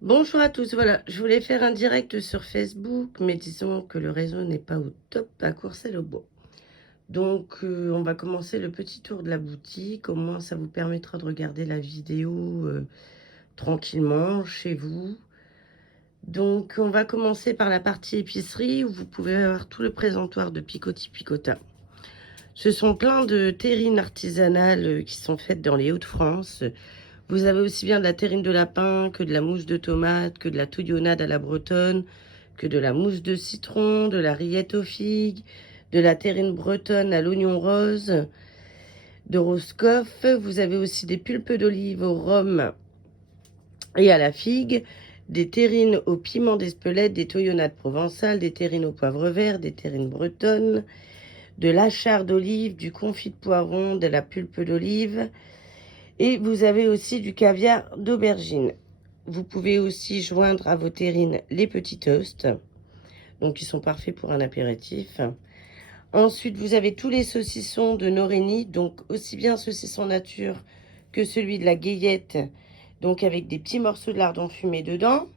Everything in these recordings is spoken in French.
Bonjour à tous, voilà, je voulais faire un direct sur Facebook, mais disons que le réseau n'est pas au top à Courcelles-au-Bois. Donc, on va commencer le petit tour de la boutique. Au moins, ça vous permettra de regarder la vidéo tranquillement chez vous. Donc, on va commencer par la partie épicerie où vous pouvez avoir tout le présentoir de Picotti Picota. Ce sont plein de terrines artisanales qui sont faites dans les Hauts-de-France. Vous avez aussi bien de la terrine de lapin que de la mousse de tomate, que de la touillonnade à la bretonne, que de la mousse de citron, de la rillette aux figues, de la terrine bretonne à l'oignon rose, de Roscoff. Vous avez aussi des pulpes d'olive au rhum et à la figue, des terrines au piment d'Espelette, des touillonnades provençales, des terrines au poivre vert, des terrines bretonnes, de l'achar d'olive, du confit de poiron, de la pulpe d'olive. Et vous avez aussi du caviar d'aubergine. Vous pouvez aussi joindre à vos terrines les petits toasts, donc ils sont parfaits pour un apéritif. Ensuite, vous avez tous les saucissons de Norénie, donc aussi bien saucisson nature que celui de la Gaillette, donc avec des petits morceaux de lardon fumé dedans.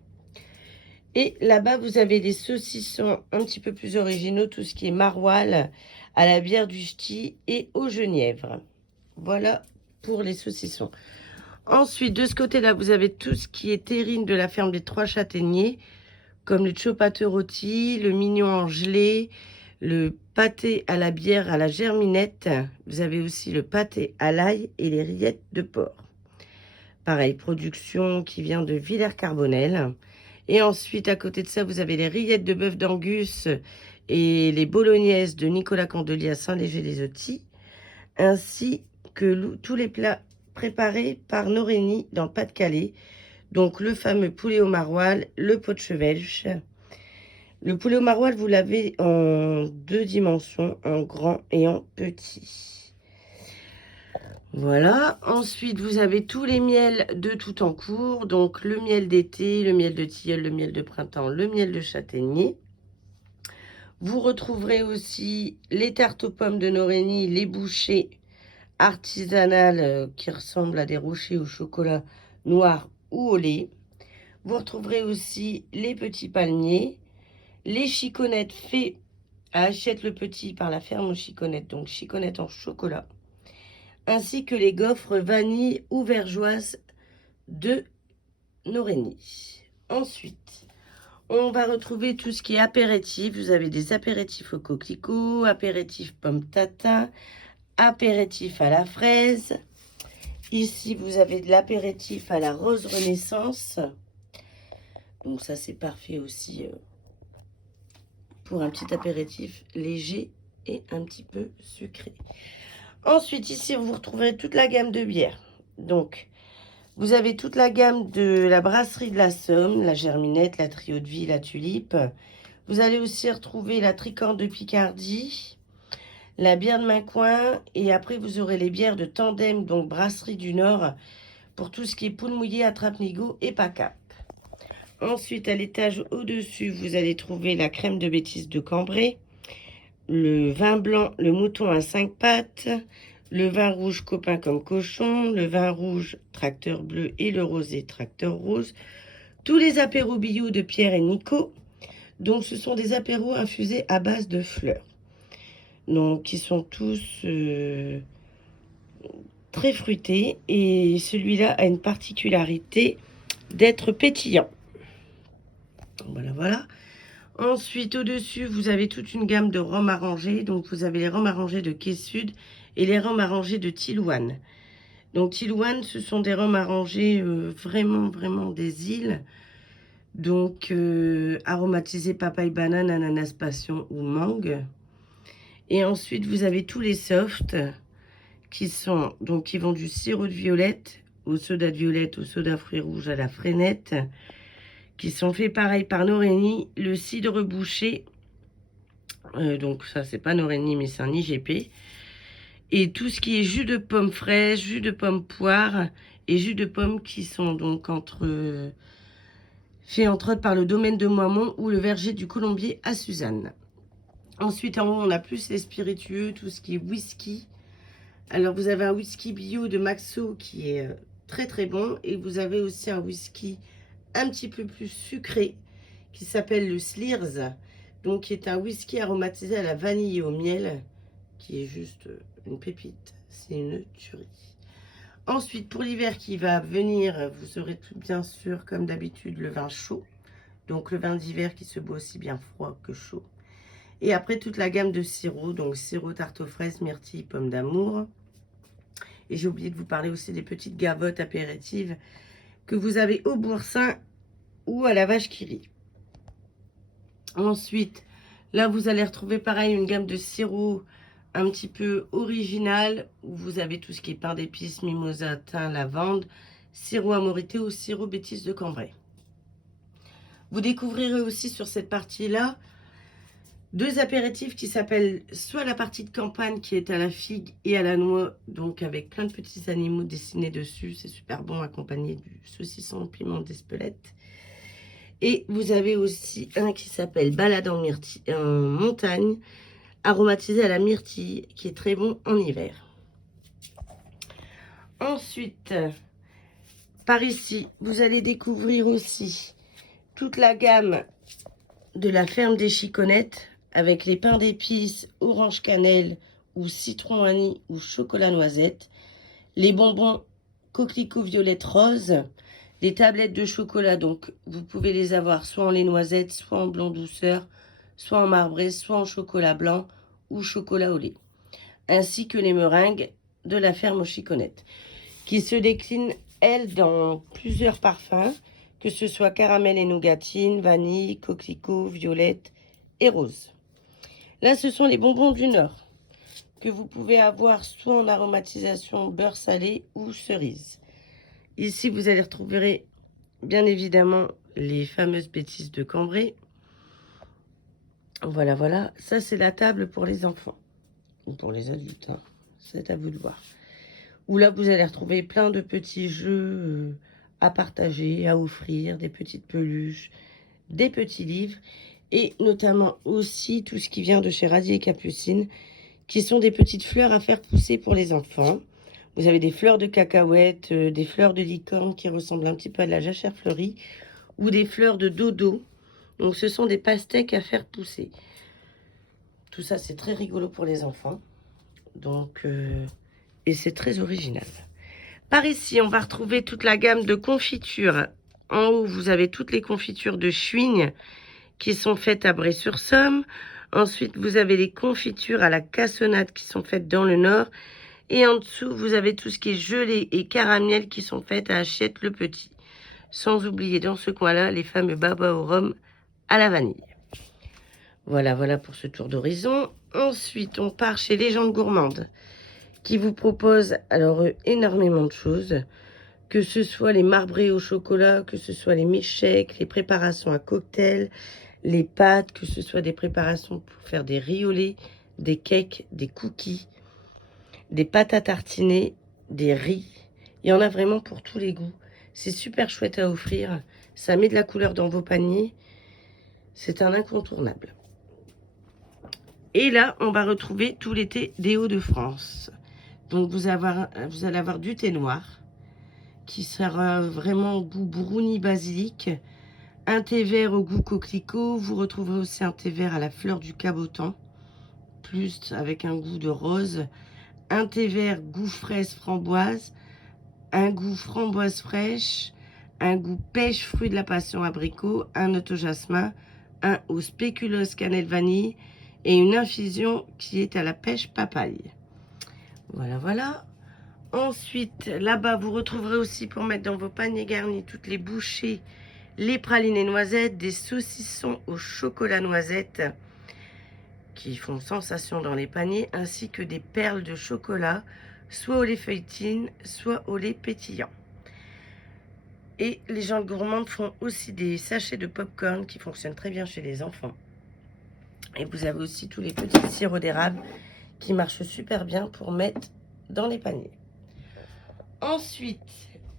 Et là-bas, vous avez des saucissons un petit peu plus originaux, tout ce qui est maroilles, à la bière du ch'ti et au genièvre. Voilà pour les saucissons. Ensuite, de ce côté-là, vous avez tout ce qui est terrine de la ferme des Trois Châtaigniers, comme le cioccolata rôti, le mignon en gelée, le pâté à la bière à la germinette. Vous avez aussi le pâté à l'ail et les rillettes de porc. Pareil, production qui vient de Villers-Carbonel. Et ensuite, à côté de ça, vous avez les rillettes de bœuf d'Angus et les bolognaises de Nicolas Candelier à Saint-Léger-les-Outils, ainsi que tous les plats préparés par Norénie dans le Pas-de-Calais. Donc le fameux poulet au maroilles, le pot de chevelche. Le poulet au maroilles, vous l'avez en deux dimensions, en grand et en petit. Voilà. Ensuite, vous avez tous les miels de tout en cours. Donc le miel d'été, le miel de tilleul, le miel de printemps, le miel de châtaignier. Vous retrouverez aussi les tartes aux pommes de Norénie, les bouchées artisanales qui ressemblent à des rochers au chocolat noir ou au lait. Vous retrouverez aussi les petits palmiers, les chiconettes faits à Hachette le Petit par la ferme aux chiconettes, donc chiconettes en chocolat, ainsi que les gaufres vanille ou vergeoises de Norénie. Ensuite, on va retrouver tout ce qui est apéritif. Vous avez des apéritifs au coquelicot, apéritifs pomme tatin, apéritifs à la fraise. Ici, vous avez de l'apéritif à la rose renaissance. Donc ça, c'est parfait aussi pour un petit apéritif léger et un petit peu sucré. Ensuite, ici, vous retrouverez toute la gamme de bières. Donc, vous avez toute la gamme de la brasserie de la Somme, la Germinette, la Trio de Vie, la Tulipe. Vous allez aussi retrouver la Tricorne de Picardie, la bière de Mincoin, et après, vous aurez les bières de Tandem, donc brasserie du Nord, pour tout ce qui est poule mouillée, attrape-nigo et PACAP. Ensuite, à l'étage au-dessus, vous allez trouver la crème de bêtise de Cambrai, le vin blanc, le mouton à 5 pattes, le vin rouge copain comme cochon, le vin rouge tracteur bleu et le rosé tracteur rose, tous les apéros bio de Pierre et Nico. Donc ce sont des apéros infusés à base de fleurs. Donc qui sont tous très fruités et celui-là a une particularité d'être pétillant. Voilà, voilà. Ensuite, au-dessus, vous avez toute une gamme de rhums arrangés. Donc, vous avez les rhums arrangés de Quai Sud et les rhums arrangés de Tilouane. Donc, Tilouane, ce sont des rhums arrangés vraiment, vraiment des îles. Donc, aromatisés papaye, banane, ananas, passion ou mangue. Et ensuite, vous avez tous les softs qui sont, donc, qui vont du sirop de violette au soda de violette, au soda fruits rouges, à la freinette, qui sont faits pareil par Norénie, le cidre bouché. Donc ça, c'est pas Norénie, mais c'est un IGP. Et tout ce qui est jus de pomme fraîche, jus de pomme poire et jus de pomme qui sont donc faits entre autres par le domaine de Moimont ou le verger du Colombier à Suzanne. Ensuite, en haut, on a plus les spiritueux, tout ce qui est whisky. Alors, vous avez un whisky bio de Maxo qui est très très bon. Et vous avez aussi un whisky un petit peu plus sucré qui s'appelle le Slears, donc qui est un whisky aromatisé à la vanille et au miel, qui est juste une pépite. C'est une tuerie. Ensuite, pour l'hiver qui va venir, vous aurez tout bien sûr, comme d'habitude, le vin chaud. Donc le vin d'hiver qui se boit aussi bien froid que chaud. Et après, toute la gamme de sirops, donc sirop tarte aux fraises, myrtille, pomme d'amour. Et j'ai oublié de vous parler aussi des petites gavottes apéritives que vous avez au boursin ou à la vache qui rit. Ensuite, là, vous allez retrouver pareil une gamme de sirop un petit peu original, où vous avez tout ce qui est pain d'épices, mimosa, thym, lavande, sirop amorité ou sirop bêtise de Cambrai. Vous découvrirez aussi sur cette partie-là 2 apéritifs qui s'appellent soit la partie de campagne qui est à la figue et à la noix, donc avec plein de petits animaux dessinés dessus, c'est super bon, accompagné du saucisson piment d'Espelette. Et vous avez aussi un qui s'appelle balade en montagne, aromatisé à la myrtille, qui est très bon en hiver. Ensuite, par ici, vous allez découvrir aussi toute la gamme de la ferme des Chiconettes, avec les pains d'épices, orange cannelle ou citron vanille ou chocolat noisette, les bonbons coquelicot violette rose, les tablettes de chocolat, donc vous pouvez les avoir soit en lait noisette, soit en blond douceur, soit en marbré, soit en chocolat blanc ou chocolat au lait, ainsi que les meringues de la ferme aux Chiconettes, qui se déclinent, elles, dans plusieurs parfums, que ce soit caramel et nougatine, vanille, coquelicot, violette et rose. Là, ce sont les bonbons du Nord, que vous pouvez avoir soit en aromatisation beurre salé ou cerise. Ici, vous allez retrouver bien évidemment les fameuses bêtises de Cambrai. Voilà, voilà. Ça, c'est la table pour les enfants. Ou pour les adultes, hein. C'est à vous de voir. Où là, vous allez retrouver plein de petits jeux à partager, à offrir, des petites peluches, des petits livres. Et notamment aussi tout ce qui vient de chez Radier et Capucine, qui sont des petites fleurs à faire pousser pour les enfants. Vous avez des fleurs de cacahuètes, des fleurs de licorne qui ressemblent un petit peu à de la jachère fleurie, ou des fleurs de dodo. Donc ce sont des pastèques à faire pousser. Tout ça, c'est très rigolo pour les enfants. Donc, et c'est très original. Par ici, on va retrouver toute la gamme de confitures. En haut, vous avez toutes les confitures de Chouigne qui sont faites à Bray-sur-Somme. Ensuite, vous avez les confitures à la cassonade qui sont faites dans le Nord. Et en dessous, vous avez tout ce qui est gelé et caramel qui sont faites à Hachette-le-Petit. Sans oublier dans ce coin-là, les fameux baba au rhum à la vanille. Voilà, voilà pour ce tour d'horizon. Ensuite, on part chez Légende Gourmande, qui vous propose alors énormément de choses. Que ce soit les marbrés au chocolat, que ce soit les milkshakes, les préparations à cocktail, les pâtes, que ce soit des préparations pour faire des riolets, des cakes, des cookies, des pâtes à tartiner, des riz. Il y en a vraiment pour tous les goûts. C'est super chouette à offrir. Ça met de la couleur dans vos paniers. C'est un incontournable. Et là, on va retrouver tout l'été des Hauts-de-France. Donc, vous allez avoir du thé noir, qui sera vraiment au goût brownie basilic. Un thé vert au goût coquelicot. Vous retrouverez aussi un thé vert à la fleur du cabotan, plus avec un goût de rose. Un thé vert goût fraise framboise. Un goût framboise fraîche. Un goût pêche fruit de la passion abricot. Un auto-jasmin. Un au spéculoos cannelle vanille. Et une infusion qui est à la pêche papaye. Voilà, voilà. Ensuite, là-bas, vous retrouverez aussi pour mettre dans vos paniers garnis toutes les bouchées, les pralines et noisettes, des saucissons au chocolat noisette qui font sensation dans les paniers, ainsi que des perles de chocolat, soit au lait feuilletine, soit au lait pétillant. Et les gens gourmands font aussi des sachets de popcorn qui fonctionnent très bien chez les enfants. Et vous avez aussi tous les petits sirops d'érable qui marchent super bien pour mettre dans les paniers. Ensuite,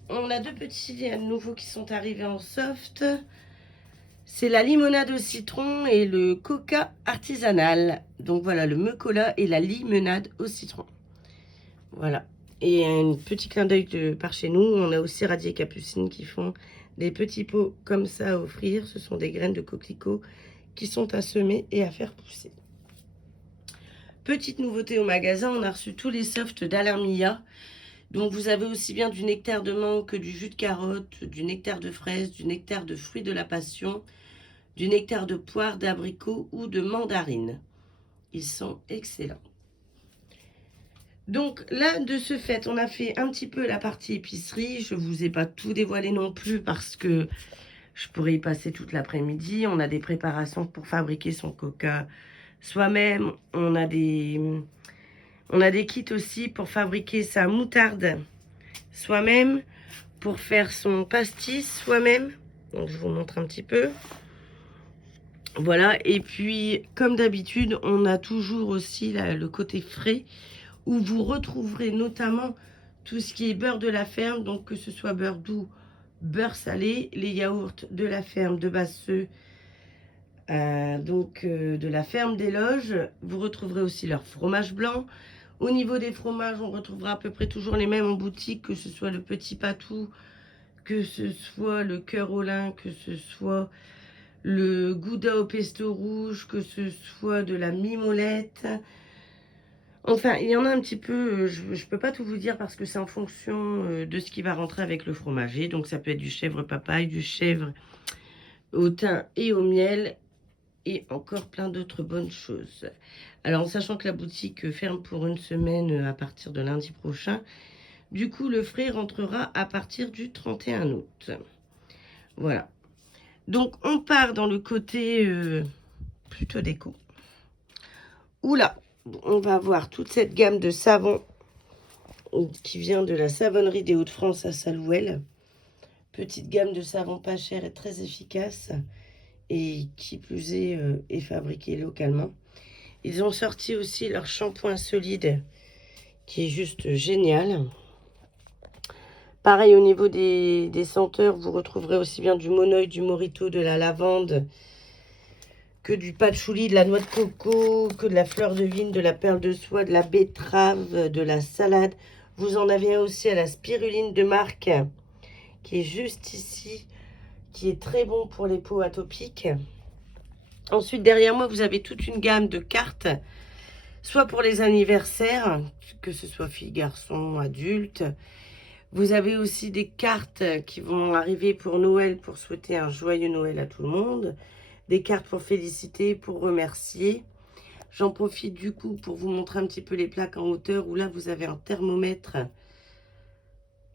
on a 2 petits nouveaux qui sont arrivés en soft. C'est la limonade au citron et le coca artisanal. Donc voilà, le me cola et la limonade au citron. Voilà. Et un petit clin d'œil par chez nous, on a aussi Radier Capucine qui font des petits pots comme ça à offrir. Ce sont des graines de coquelicot qui sont à semer et à faire pousser. Petite nouveauté au magasin, on a reçu tous les softs d'Alain Millat. Donc vous avez aussi bien du nectar de mangue que du jus de carotte, du nectar de fraise, du nectar de fruits de la passion, du nectar de poire, d'abricot ou de mandarine. Ils sont excellents. Donc là, de ce fait, on a fait un petit peu la partie épicerie. Je ne vous ai pas tout dévoilé non plus parce que je pourrais y passer toute l'après-midi. On a des préparations pour fabriquer son coca soi-même. On a des kits aussi pour fabriquer sa moutarde soi-même, pour faire son pastis soi-même. Donc je vous montre un petit peu. Voilà, et puis comme d'habitude, on a toujours aussi le côté frais où vous retrouverez notamment tout ce qui est beurre de la ferme, donc que ce soit beurre doux, beurre salé, les yaourts de la ferme de Basseux, de la ferme des Loges. Vous retrouverez aussi leur fromage blanc. Au niveau des fromages, on retrouvera à peu près toujours les mêmes en boutique, que ce soit le petit patou, que ce soit le cœur au lin, que ce soit le gouda au pesto rouge, que ce soit de la mimolette. Enfin, il y en a un petit peu, je ne peux pas tout vous dire parce que c'est en fonction de ce qui va rentrer avec le fromager. Donc ça peut être du chèvre papaye, du chèvre au thym et au miel et encore plein d'autres bonnes choses. Alors en sachant que la boutique ferme pour une semaine à partir de lundi prochain, du coup le frais rentrera à partir du 31 août. Voilà. Donc on part dans le côté plutôt déco. Oula, on va avoir toute cette gamme de savons qui vient de la savonnerie des Hauts-de-France à Salouel. Petite gamme de savons pas chers et très efficace et qui plus est fabriquée localement. Ils ont sorti aussi leur shampoing solide qui est juste génial. Pareil au niveau des senteurs, vous retrouverez aussi bien du monoï, du morito, de la lavande, que du patchouli, de la noix de coco, que de la fleur de vigne, de la perle de soie, de la betterave, de la salade. Vous en avez un aussi à la spiruline de marque qui est juste ici, qui est très bon pour les peaux atopiques. Ensuite, derrière moi, vous avez toute une gamme de cartes, soit pour les anniversaires, que ce soit filles, garçons, adultes. Vous avez aussi des cartes qui vont arriver pour Noël, pour souhaiter un joyeux Noël à tout le monde. Des cartes pour féliciter, pour remercier. J'en profite du coup pour vous montrer un petit peu les plaques en hauteur où là vous avez un thermomètre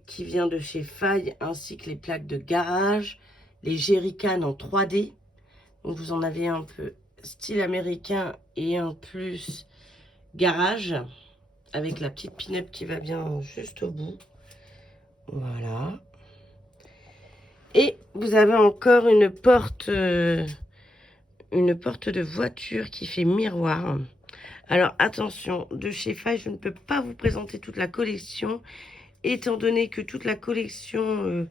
qui vient de chez Faille ainsi que les plaques de garage, les jerrycans en 3D. Donc vous en avez un peu style américain et un plus garage avec la petite pin-up qui va bien juste au bout. Voilà. Et vous avez encore une porte de voiture qui fait miroir. Alors attention, de chez Faille, je ne peux pas vous présenter toute la collection, étant donné que toute la collection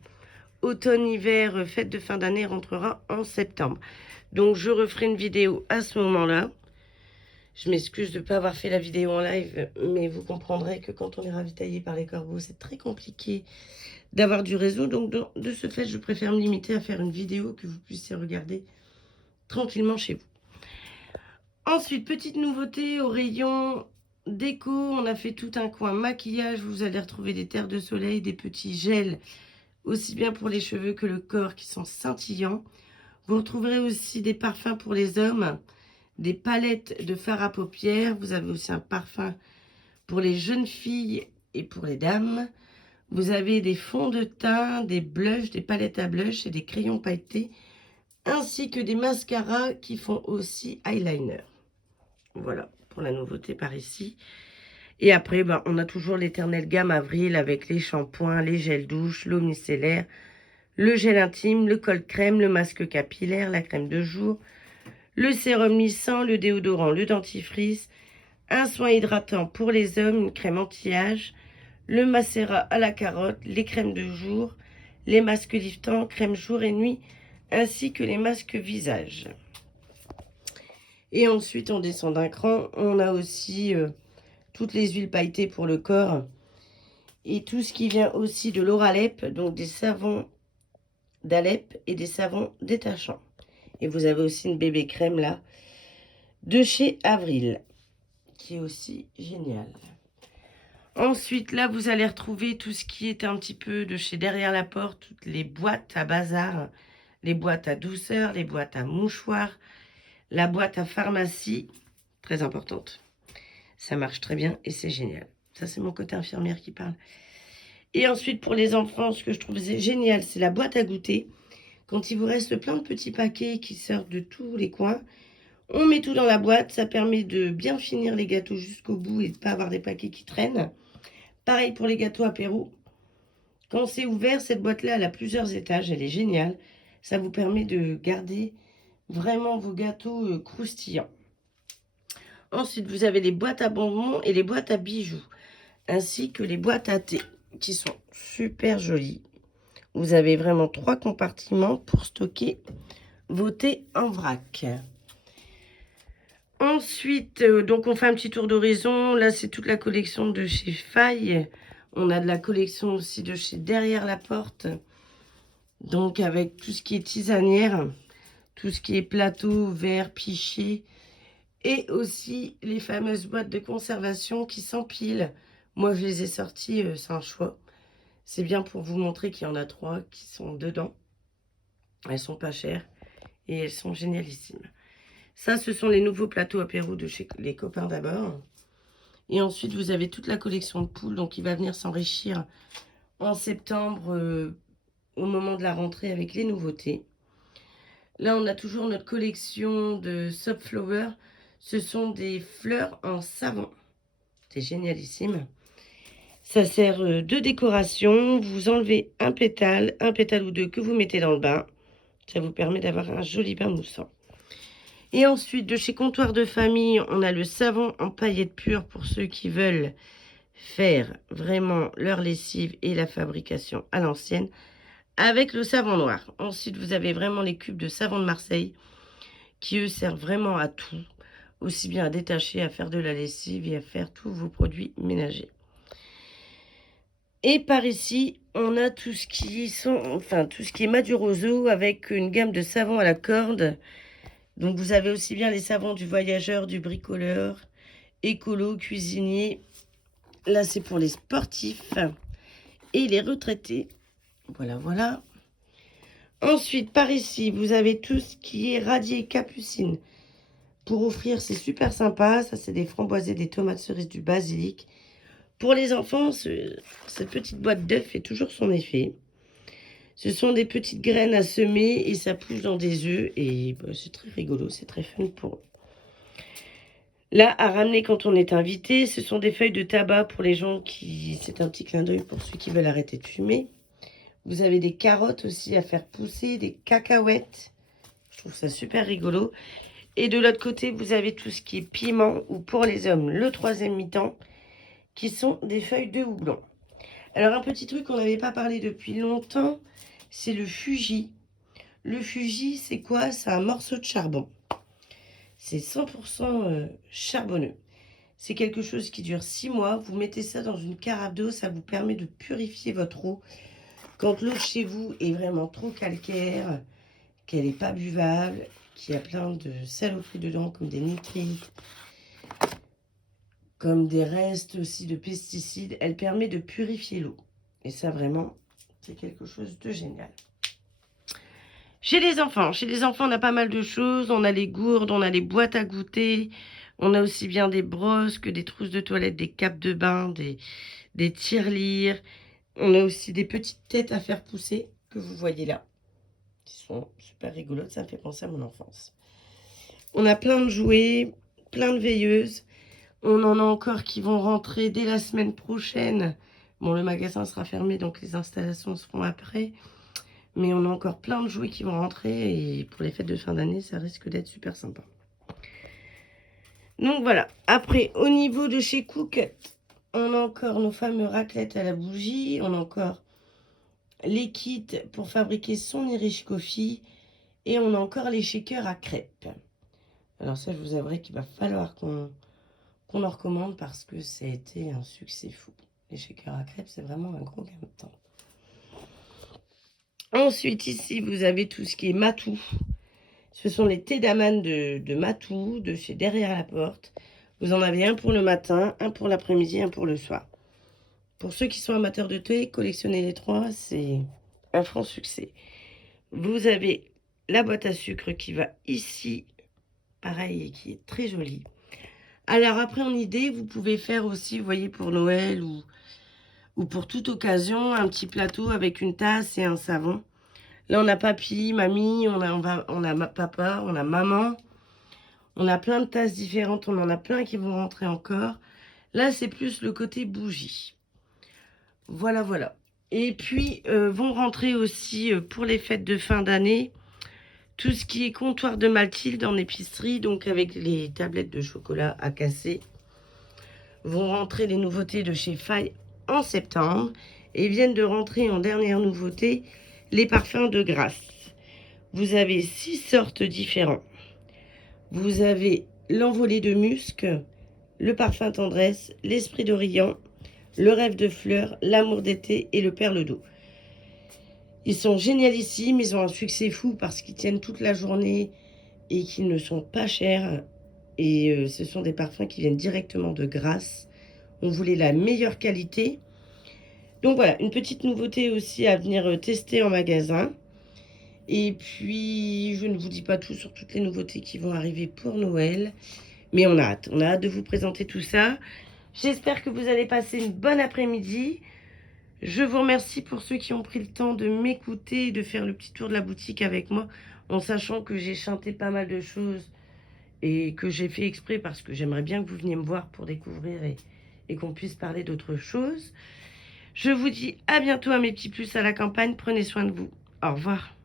automne-hiver, fête de fin d'année rentrera en septembre. Donc je referai une vidéo à ce moment-là. Je m'excuse de ne pas avoir fait la vidéo en live, mais vous comprendrez que quand on est ravitaillé par les corbeaux, c'est très compliqué d'avoir du réseau. Donc de ce fait, je préfère me limiter à faire une vidéo que vous puissiez regarder tranquillement chez vous. Ensuite, petite nouveauté au rayon déco, on a fait tout un coin maquillage. Vous allez retrouver des terres de soleil, des petits gels, aussi bien pour les cheveux que le corps, qui sont scintillants. Vous retrouverez aussi des parfums pour les hommes, des palettes de fard à paupières. Vous avez aussi un parfum pour les jeunes filles et pour les dames. Vous avez des fonds de teint, des blushs, des palettes à blush et des crayons pailletés, ainsi que des mascaras qui font aussi eyeliner. Voilà, pour la nouveauté par ici. Et après, on a toujours l'éternelle gamme avril avec les shampoings, les gels douche, l'eau micellaire, le gel intime, le cold crème, le masque capillaire, la crème de jour, le sérum lissant, le déodorant, le dentifrice, un soin hydratant pour les hommes, une crème anti-âge, le macérat à la carotte, les crèmes de jour, les masques liftants, crème jour et nuit, ainsi que les masques visage. Et ensuite, on descend d'un cran, on a aussi toutes les huiles pailletées pour le corps et tout ce qui vient aussi de l'Oralep, donc des savons d'Alep et des savons détachants. Et vous avez aussi une bébé crème là, de chez Avril, qui est aussi génial. Ensuite, là, vous allez retrouver tout ce qui est un petit peu de chez Derrière la Porte, toutes les boîtes à bazar, les boîtes à douceur, les boîtes à mouchoirs, la boîte à pharmacie, très importante. Ça marche très bien et c'est génial. Ça, c'est mon côté infirmière qui parle. Et ensuite, pour les enfants, ce que je trouve génial, c'est la boîte à goûter. Quand il vous reste plein de petits paquets qui sortent de tous les coins, on met tout dans la boîte. Ça permet de bien finir les gâteaux jusqu'au bout et de ne pas avoir des paquets qui traînent. Pareil pour les gâteaux apéro. Quand c'est ouvert, cette boîte-là, elle a plusieurs étages. Elle est géniale. Ça vous permet de garder vraiment vos gâteaux croustillants. Ensuite, vous avez les boîtes à bonbons et les boîtes à bijoux, ainsi que les boîtes à thé, qui sont super jolies. Vous avez vraiment 3 compartiments pour stocker vos thés en vrac. Ensuite, donc on fait un petit tour d'horizon. Là, c'est toute la collection de chez Faye. On a de la collection aussi de chez Derrière la Porte. Donc avec tout ce qui est tisanière, tout ce qui est plateau, verre, pichet. Et aussi les fameuses boîtes de conservation qui s'empilent. Moi, je les ai sorties, c'est un choix. C'est bien pour vous montrer qu'il y en a 3 qui sont dedans. Elles sont pas chères et elles sont génialissimes. Ça, ce sont les nouveaux plateaux apéro de chez les copains d'abord. Et ensuite, vous avez toute la collection de poules, donc il va venir s'enrichir en septembre, au moment de la rentrée avec les nouveautés. Là, on a toujours notre collection de Subflower. Ce sont des fleurs en savon. C'est génialissime. Ça sert de décoration. Vous enlevez un pétale ou deux que vous mettez dans le bain. Ça vous permet d'avoir un joli bain moussant. Et ensuite, de chez Comptoir de Famille, on a le savon en paillettes pures pour ceux qui veulent faire vraiment leur lessive et la fabrication à l'ancienne avec le savon noir. Ensuite, vous avez vraiment les cubes de savon de Marseille qui, eux, servent vraiment à tout, aussi bien à détacher, à faire de la lessive et à faire tous vos produits ménagers. Et par ici, on a tout ce qui est Maduroso avec une gamme de savons à la corde. Donc vous avez aussi bien les savons du voyageur, du bricoleur, écolo, cuisinier. Là, c'est pour les sportifs et les retraités. Voilà, voilà. Ensuite, par ici, vous avez tout ce qui est radier capucine. Pour offrir, c'est super sympa. Ça, c'est des framboisés, des tomates cerises, du basilic. Pour les enfants, cette petite boîte d'œufs fait toujours son effet. Ce sont des petites graines à semer et ça pousse dans des œufs. Et bah, c'est très rigolo, c'est très fun pour eux. Là, à ramener quand on est invité, ce sont des feuilles de tabac pour les gens qui... C'est un petit clin d'œil pour ceux qui veulent arrêter de fumer. Vous avez des carottes aussi à faire pousser, des cacahuètes. Je trouve ça super rigolo. Et de l'autre côté, vous avez tout ce qui est piment ou pour les hommes, le 3e mi-temps, qui sont des feuilles de houblon. Alors, un petit truc qu'on n'avait pas parlé depuis longtemps, c'est le Fuji. Le Fuji, c'est quoi? C'est un morceau de charbon. C'est 100% charbonneux. C'est quelque chose qui dure 6 mois. Vous mettez ça dans une carafe d'eau. Ça vous permet de purifier votre eau. Quand l'eau chez vous est vraiment trop calcaire, qu'elle n'est pas buvable, qu'il y a plein de saloperies dedans, comme des nitrites, comme des restes aussi de pesticides, elle permet de purifier l'eau. Et ça, vraiment, c'est quelque chose de génial. Chez les enfants, on a pas mal de choses. On a les gourdes, on a les boîtes à goûter. On a aussi bien des brosses que des trousses de toilette, des capes de bain, des tirelires. On a aussi des petites têtes à faire pousser que vous voyez là, qui sont super rigolotes. Ça me fait penser à mon enfance. On a plein de jouets, plein de veilleuses. On en a encore qui vont rentrer dès la semaine prochaine. Bon, le magasin sera fermé, donc les installations se feront après. Mais on a encore plein de jouets qui vont rentrer. Et pour les fêtes de fin d'année, ça risque d'être super sympa. Donc voilà. Après, au niveau de chez Cook, on a encore nos fameux raclettes à la bougie. On a encore les kits pour fabriquer son Irish Coffee. Et on a encore les shakers à crêpes. Alors ça, je vous avouerai qu'il va falloir qu'on en recommande parce que ça a été un succès fou. Les shakers à crêpes, c'est vraiment un gros gain de temps. Ensuite, ici, vous avez tout ce qui est matou. Ce sont les thés d'amande de Matou, de chez Derrière la Porte. Vous en avez un pour le matin, un pour l'après-midi, un pour le soir. Pour ceux qui sont amateurs de thé, collectionnez les trois, c'est un franc succès. Vous avez la boîte à sucre qui va ici, pareil, et qui est très jolie. Alors après, en idée, vous pouvez faire aussi, vous voyez, pour Noël ou pour toute occasion, un petit plateau avec une tasse et un savon. Là, on a papy, mamie, on a papa, on a maman. On a plein de tasses différentes, on en a plein qui vont rentrer encore. Là, c'est plus le côté bougie. Voilà, voilà. Et puis, vont rentrer aussi, pour les fêtes de fin d'année, tout ce qui est comptoir de Mathilde en épicerie, donc avec les tablettes de chocolat à casser. Vont rentrer les nouveautés de chez Faye en septembre. Et viennent de rentrer en dernière nouveauté les parfums de Grasse. Vous avez 6 sortes différents. Vous avez l'envolée de musc, le parfum tendresse, l'esprit d'Orient, le rêve de fleurs, l'amour d'été et le perle d'eau. Ils sont génialissimes, ils ont un succès fou parce qu'ils tiennent toute la journée et qu'ils ne sont pas chers. Et ce sont des parfums qui viennent directement de Grasse. On voulait la meilleure qualité. Donc voilà, une petite nouveauté aussi à venir tester en magasin. Et puis, je ne vous dis pas tout sur toutes les nouveautés qui vont arriver pour Noël. Mais on a hâte de vous présenter tout ça. J'espère que vous allez passer une bonne après-midi. Je vous remercie pour ceux qui ont pris le temps de m'écouter et de faire le petit tour de la boutique avec moi, en sachant que j'ai chanté pas mal de choses et que j'ai fait exprès parce que j'aimerais bien que vous veniez me voir pour découvrir et qu'on puisse parler d'autres choses. Je vous dis à bientôt à mes petits puces à la campagne. Prenez soin de vous. Au revoir.